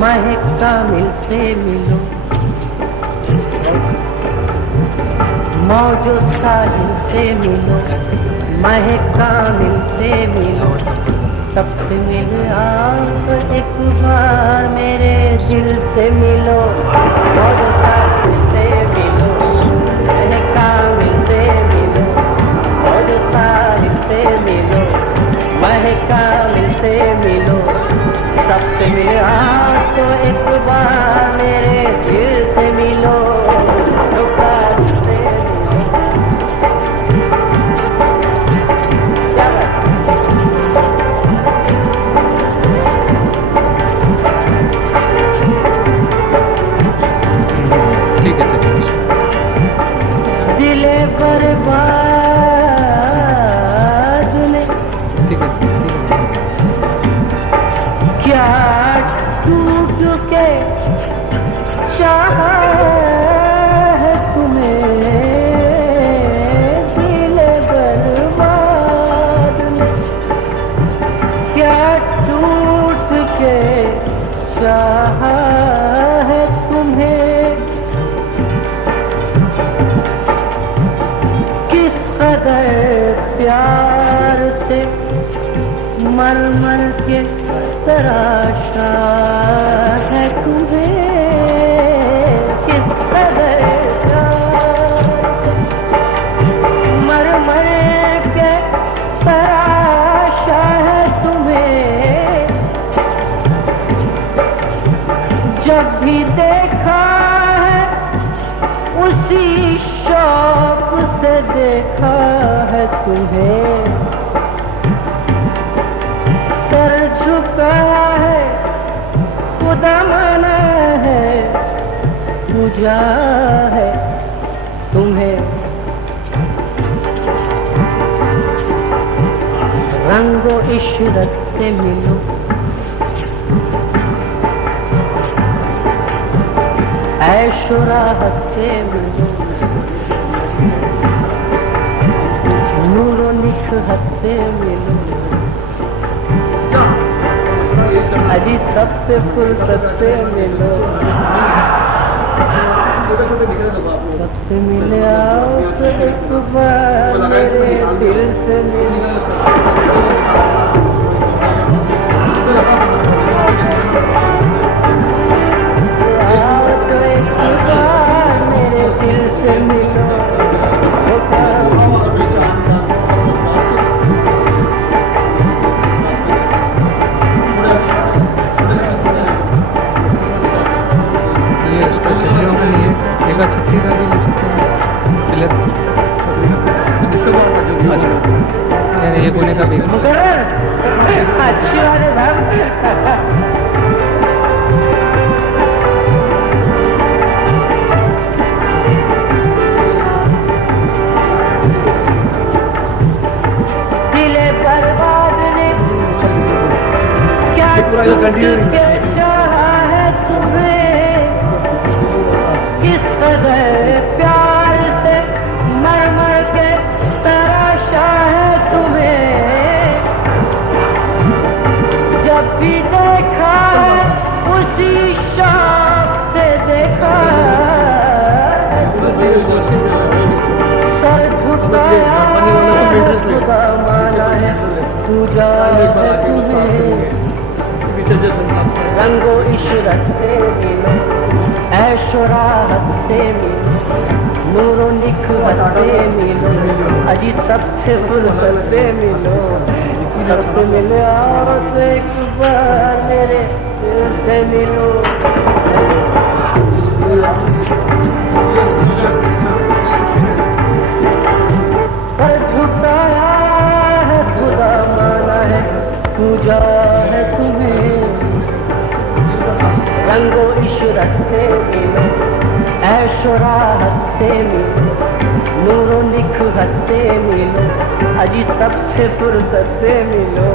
महका मिलते मिलो, मौजो साहिल से मिलो, महका मिलते मिलो, सबसे मिल आप एक बार मेरे दिल से मिलो, मौजो साहिल से मिलो, महका मिलते मिलो, मौजो साहिल से मिलो, महका मिलते मिलो, सबसे मिल आप तो एक बार मेरे दिल से मिलो, दिले बर्बाद ने क्या टूट के चाहा है तुम्हें, दिले बर्बाद ने क्या टूट के चाहा है तुम्हें, प्यार से मर मर के तराशा है तुम्हें, किस कदर मर मर के तराशा है तुम्हें, जब भी देखा है उसी शौक से देखा है तुम्हें, सर झुकाया है खुदा माना है, पूजा है तुम्हें, रंगो इशरत से मिलो, ऐशो राहत से मिलो, नूरो निखहत से मिलो, अजी सबसे फुर्सत से मिलो, सबसे मिले आओ तो एक बार मेरे दिल से मिलो, आओ तो एक बार मेरे दिल से मिलो, देखा छतरी का भी ले सकते हैं, अच्छा यानी ये कोने का भी अच्छी वाले दिले बर्बाद ने क्या चाहा है तुम्हें, किस कदर प्यार से मर मर के तराशा है तुम्हें, जब भी देखा उसी शौक से देखा, सर झुकाया खुदा माना है, पूजा है तुम्हें, रंगो इशरत से मिलो, ऐशो राहत से मिलो, नूरो निखवत से मिलो, अजी सबसे फुर्सत से मिलो, सबसे मिले आओ तो एक बार मेरे दिल से मिलो, पर झुकाया है खुदा माना है, पूजा है तुम्हें, रंगो इशरत से मिलो, ऐशो राहत से मिलो, नूरो निखहत से मिलो, अजी सबसे फुर्सत से मिलो,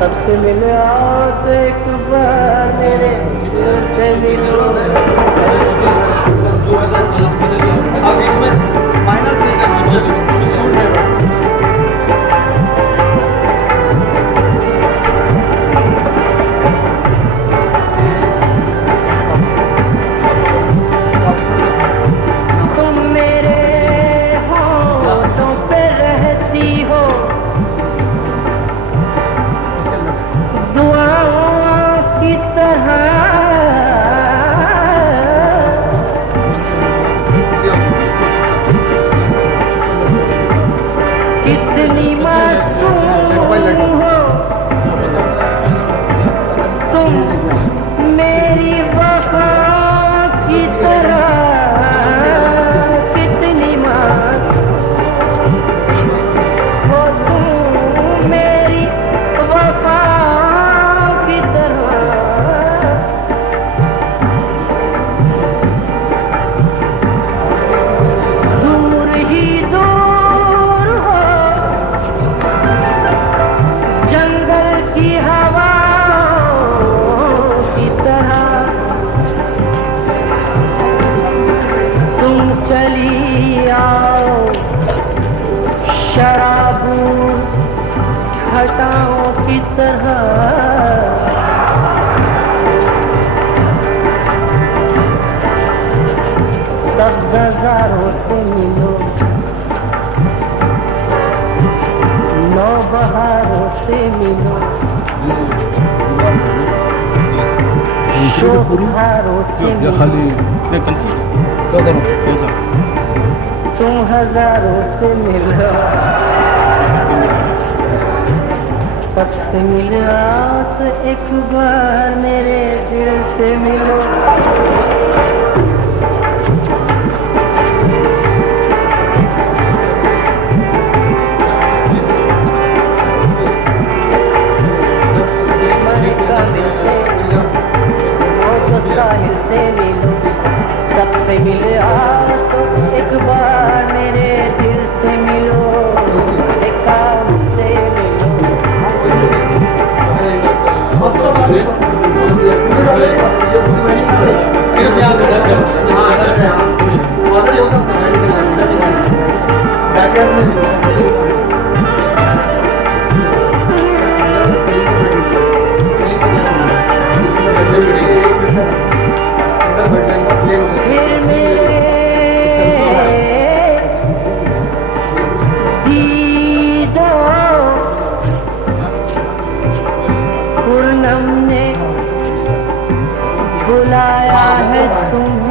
सबसे मिले आओ तो एक बार मेरे दिल से मिलो। तरह सब नजारों से मिलो, नौ बहारों से मिलो, शोधारों से मिलो, तुम हजारों से मिलो, सबसे मिलो तो एक बार मेरे दिल से मिलो। साहिल से मिलो, सबसे मिले तो एक बार मेरे दिल से मिलो, एक काम से मिलो। पूनम ने बुलाया है तुम